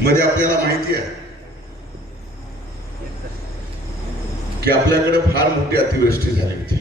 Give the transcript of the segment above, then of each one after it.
मध्ये आपल्याला माहिती आहे. की आपल्याकडे फार मोठी अतिवृष्टी झाली होती.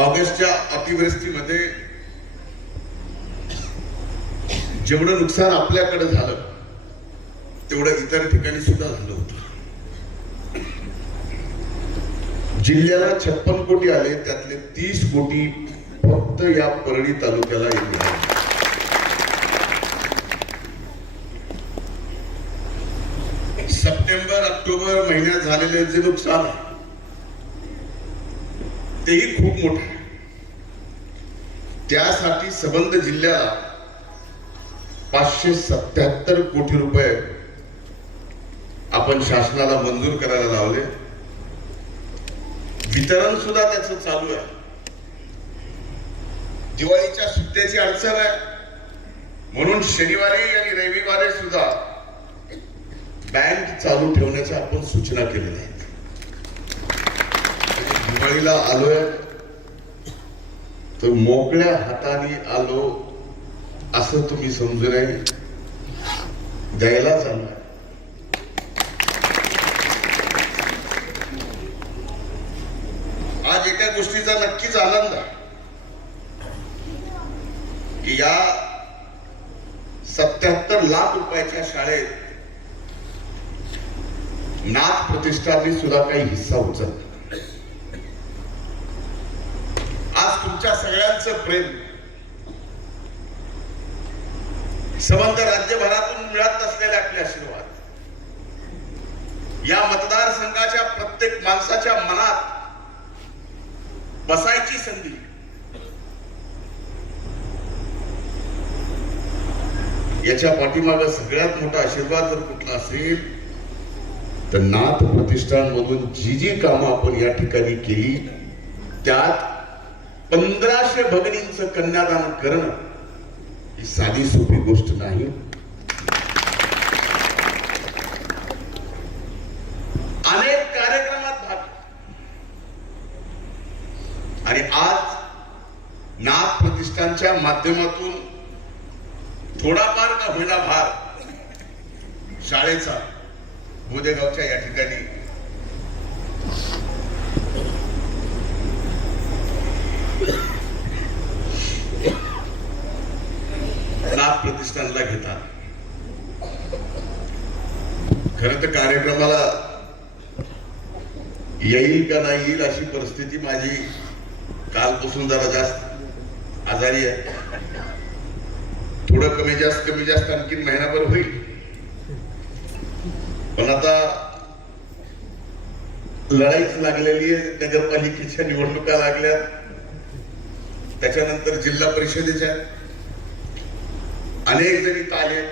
ऑगस्टच्या अतिवृष्टीमध्ये जेवढं नुकसान आपल्याकडे झालं तेवढं इतर ठिकाणी सुद्धा झालं होतं. जिल्ह्याला छप्पन कोटी आले त्यातले तीस कोटी फक्त या परळी तालुक्याला येते सप्टेंबर ऑक्टोबर महिन्यात झालेले जे नुकसान आहे तेही खूप मोठं आहे. त्यासाठी संबंध जिल्ह्याला पाचशे सत्याहत्तर कोटी रुपये आपण शासनाला मंजूर करायला लावले. वितरण सुद्धा त्याचं चालू आहे. दिवाळीच्या सुट्ट्याची अडचण आहे. म्हणून शनिवारी आणि रविवारी सुद्धा चालू ठेवण्याच्या आपण सूचना केलेल्या आहेत. दिवाळीला आलोय तर मोकळ्या हाताने आलो असं तुम्ही समजू नये. द्यायला चालणार आज एका गोष्टीचा नक्कीच आनंद की या सत्याहत्तर लाख रुपयाच्या शाळेत नाथ प्रतिष्ठानने सुद्धा काही हिस्सा उचलला. आज तुमच्या सगळ्यांचं प्रेम संबंध राज्यभरातून मिळत असलेले आपले आशीर्वाद. या मतदारसंघाच्या प्रत्येक माणसाच्या मनात बसायची संधी. याच्या पाठीमाग सगळ्यात मोठा आशीर्वाद जर कुठला असेल तर नाथ प्रतिष्ठान मधून जी जी कामं आपण या ठिकाणी केली त्यात पंधराशे भगिनींचं कन्यादान करणं ही साधी सोपी गोष्ट नाही. अनेक कार्यक्रमात भाग आणि आज नाथ प्रतिष्ठानच्या माध्यमातून थोडाफार का होईना भार शाळेचा बोदेगावच्या या ठिकाणी नाथ प्रतिष्ठानला घेतात. खरं तर कार्यक्रमाला येईल का नाही येईल अशी परिस्थिती माझी कालपासून जरा जास्त आजारी आहे. थोडं कमी जास्त कमी जास्त आणखी महिनाभर होईल. पण आता लढाईच लागलेली आहे. नगरपालिकेच्या निवडणुका लागल्या. त्याच्यानंतर जिल्हा परिषदेच्या अनेक जणी आले.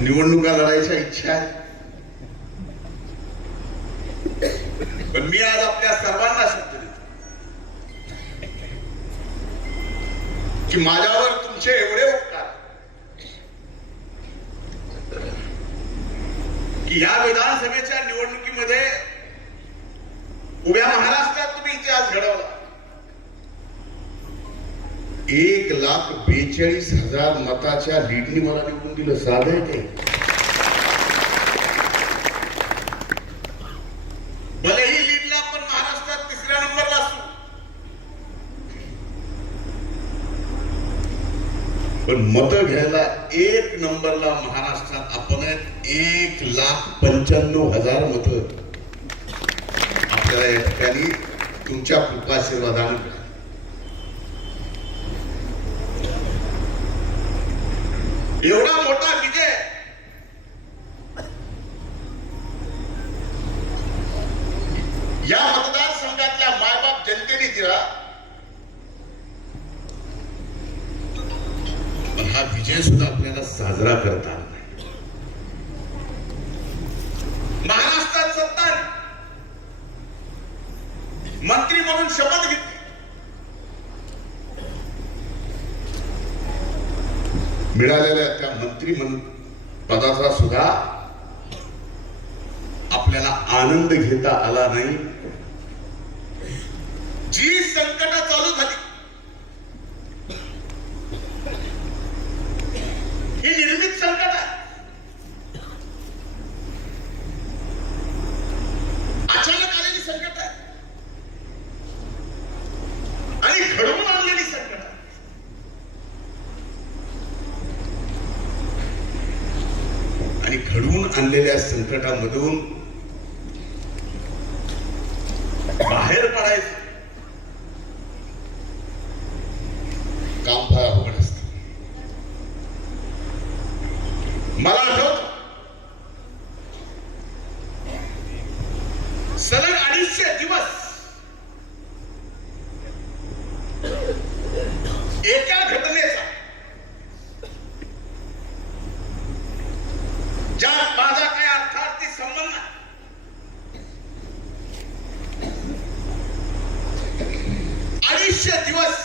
निवडणुका लढायच्या इच्छा आहे. पण मी आज आपल्या सर्वांना शब्द देतो की माझ्यावर तुमचे एवढे उपकार की या विधानसभेच्या निवडणुकीमध्ये उभ्या महाराष्ट्रात तुम्ही इतिहास घडवला एक लाख बेचाळीस हजार मताच्या लीडनी मला निवडून दिलं. साधं आहे ते भलेही लीडला आपण महाराष्ट्रात तिसऱ्या नंबरला असू पण मत घ्यायला एक नंबरला महाराष्ट्रात आपण आहेत. एक लाख पंच्याण्णव हजार मत. आपल्याला या ठिकाणी तुमच्या कृपाशीर्वादाने एवढा मोठा विजय. या मतदारसंघातल्या मायबाप जनतेने दिला. पण हा विजय सुद्धा आपल्याला साजरा करता आला नाही. महाराष्ट्रात सत्ता मंत्री म्हणून शपथ घेतली. मिळालेल्या त्या मंत्री पदाचा सुद्धा आपल्याला आनंद घेता आला नाही. जी संकटात आणलेल्या संकटामधून बाहेर पडायचं. काम फार अवघड असत मला आठवत सलग अडीचशे दिवस एका घटनेचा ज्यात माझा काही अर्थार्थी संबंध नाही अडीचशे दिवस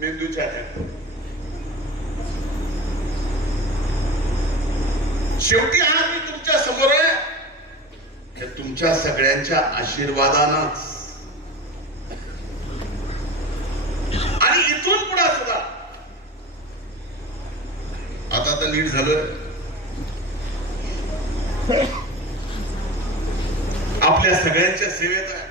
मेंदूच्या शेवटी आज मी तुमच्यासमोर आहे. तुमच्या सगळ्यांच्या आशीर्वादानच. आणि इथून पुढे सुद्धा. आता तर नीट झालं आपल्या सगळ्यांच्या सेवेत आहे.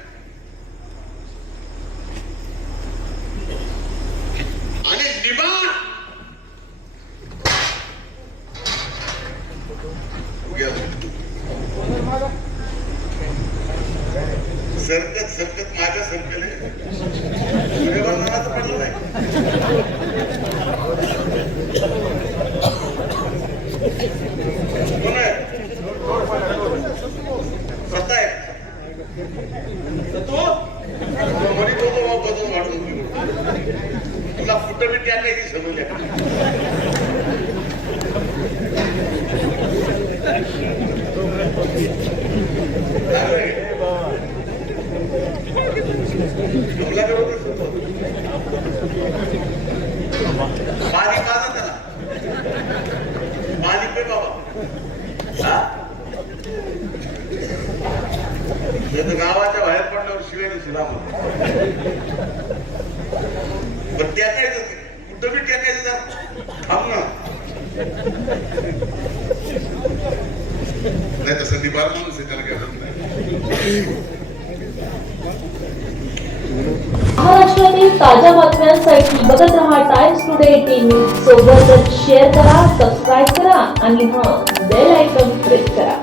सरकत सरकत माझ्या सरकले सूर्यभगवानाचं पडलं नाही. कोण आहे? स्वतः आहे तो तो तो तो बदल वाढून तुला कुठं बी टाकायची समजल्या तुला बरोबरच होतं. पाणी पाजा त्याला पाणी पे बाबा हा? नाही तर गावाच्या बाहेर पडल्यावर शिवाय शिला पण टेकायचं ते. कुठं बी टेकायचं जरा थांब ना नाही तसं निबार माणूस आहे त्याला काय महाराष्ट्रातील ताज्या बातम्यांसाठी बघत रहा टाइम्स टुडे टीव्ही सोबतच शेअर करा सबस्क्राईब करा आणि हा बेल आयकॉन प्रेस करा.